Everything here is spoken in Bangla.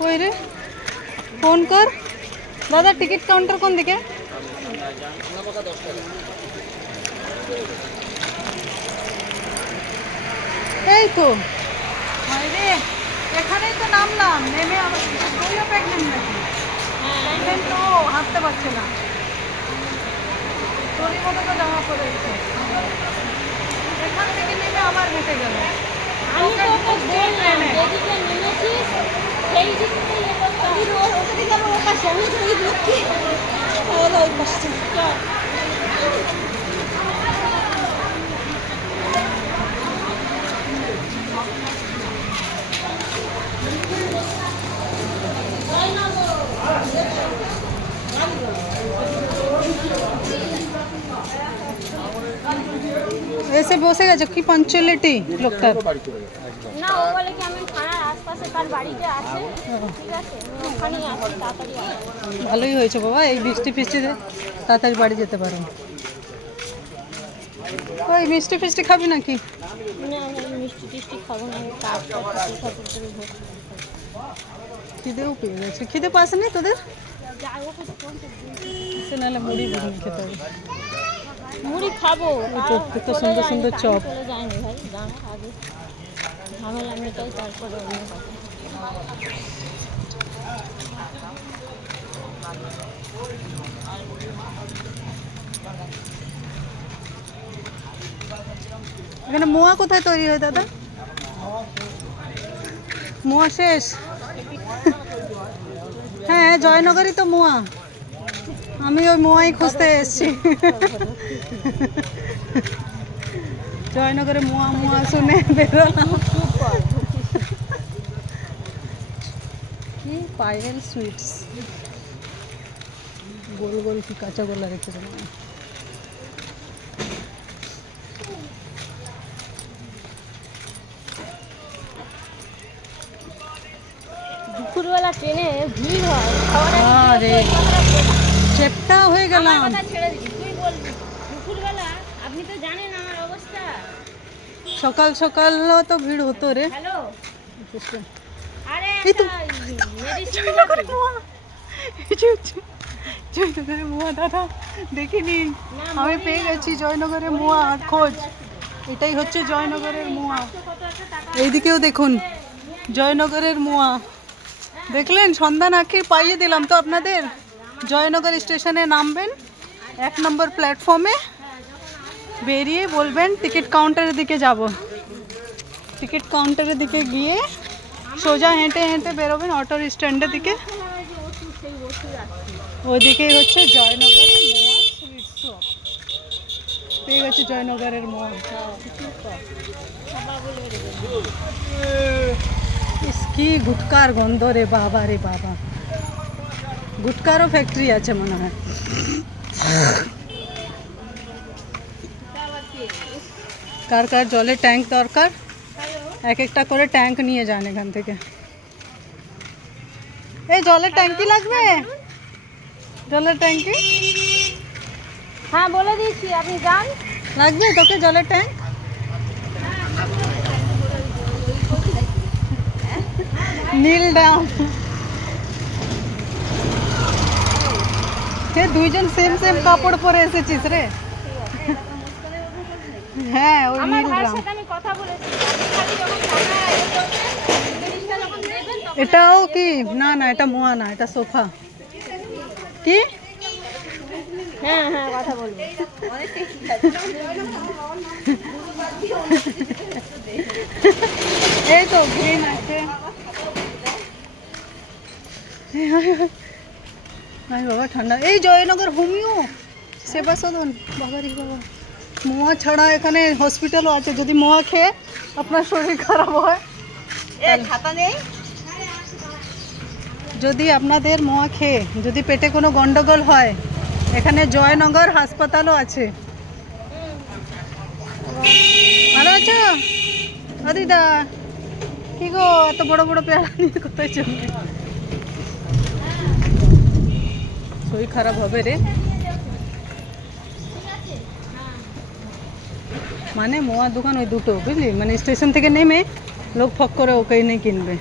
কই রে ফোন কর দাদা টিকিট কাউন্টার কোন দিকে এই তো রে এখানেই তো নামলাম নেমে আবার তুইও প্রেগনেন্ট নাকি প্রেগনেন্ট তো হাঁটতে পারছে না তোরই মতো তো জামা পরে এখান থেকে নেমে আবার হেঁটে গেল আমি তো বললাম যেদিকে নেমেছিস সেই দিকে ইয়ে করতে হবে ওকে দিকে আবার ওর পাশে আমি তো এই দেখছি তাহলে ওই পাশে চল ऐसे বসে গেছে কি পাঞ্চুয়ালিটি লোকটা না ও বলে কি আমি থানার আশেপাশে তার বাড়িতে আছে ঠিক আছে ওখানেই আছি তাড়াতাড়ি ভালোই হয়েছে বাবা এই বৃষ্টি ফিষ্টিতে তাড়াতাড়ি বাড়ি যেতে পারো ওই মিষ্টি ফিষ্টি খাবি নাকি না না মিষ্টি টিষ্টি খাবো না কাজ করতে খাবো খিদেও পেয়ে গেছে খিদে পাস নি তোদের যাই ওকে তো ফোন সে নাহলে মুড়ি ঘুগনি খেতে হবে মুড়ি খাবো কত সুন্দর সুন্দর চপ চলে যায়নি ভাই দাঁড়া আগে ঝামেলা মেটাই তারপরে অন্য কথা এখানে মোয়া কোথায় তৈরি হয় দাদা মোয়া শেষ হ্যাঁ জয়নগরই তো মোয়া আমি ওই মোয়াই খুঁজতে এসেছি জয়নগরে মোয়া মোয়া শুনে বেরোলাম কি পায়েল সুইটস গোল গোল কি কাঁচা গোলা রেখে দিলাম দুপুরবেলা ট্রেনে ভিড় হয় আরে চেপটা হয়ে গেলাম ছেড়ে দিবি তুই বলবি দুপুরবেলা আপনি তো জানেন আমার অবস্থা সকাল সকাল তো ভিড় হতো রে হ্যালো আরে এই তো মেডিসিন জয়নগরের মোয়া দাদা দেখিনি আমি পেয়ে গেছি জয়নগরের মোয়া খোঁজ এটাই হচ্ছে জয়নগরের মোয়া এইদিকেও দেখুন জয়নগরের মোয়া দেখলেন সন্ধান আখির পাইয়ে দিলাম তো আপনাদের জয়নগর স্টেশনে নামবেন 1 নম্বর প্ল্যাটফর্মে বেরিয়ে বলবেন টিকিট কাউন্টারের দিকে যাব টিকিট কাউন্টারের দিকে গিয়ে সোজা হেঁটে হেঁটে বেরোবেন অটোর স্ট্যান্ডের দিকে ওইদিকেই হচ্ছে জয়নগরের মোয়া সুইট শপ পেয়ে গেছে জয়নগরের মোয়া কি গুটকার গন্ধ রে বাবা গুটকারও ফ্যাক্টরি আছে মনে হয় কার কার জলের ট্যাঙ্ক দরকার এক একটা করে ট্যাঙ্ক নিয়ে যান এখান থেকে এই জলের ট্যাঙ্কি লাগবে জলের ট্যাঙ্কি হ্যাঁ বলে দিয়েছি আপনি যান লাগবে তোকে জলের ট্যাঙ্ক নীল ড্যাম হে দুইজন সেম সেম কাপড় পরে এসেছিস রে হ্যাঁ ওই আমার নীল ভাইয়ের ড্যাম সাথে আমি কথা বলেছি আপনি খালি যখন থানায় জিনিসটা যখন দেবেন তখন এটাও কি না না এটা মোয়া না এটা সোফা কি হ্যাঁ হ্যাঁ কথা বলবো এই তো গ্রিন আছে আরে বাবা ঠান্ডা এই জয়নগর হোমিও সেবা সদন বাবারি বাবা মোয়া ছাড়া এখানে হসপিটালও আছে যদি মোয়া খেয়ে আপনার শরীর খারাপ হয় ছাতা নেই যদি আপনাদের মোয়া খেয়ে যদি পেটে কোনো গন্ডগোল হয় এখানে জয়নগর হাসপাতালও আছে ভালো আছো দিদা কি গো এত বড় বড় পেয়ারা নিয়ে কোথায় চলবে শরীর খারাপ হবে রে মানে মোয়ার দোকান ওই দুটো বুঝলি মানে স্টেশন থেকে নেমে লোক ফক করে ওকেই নিয়ে কিনবে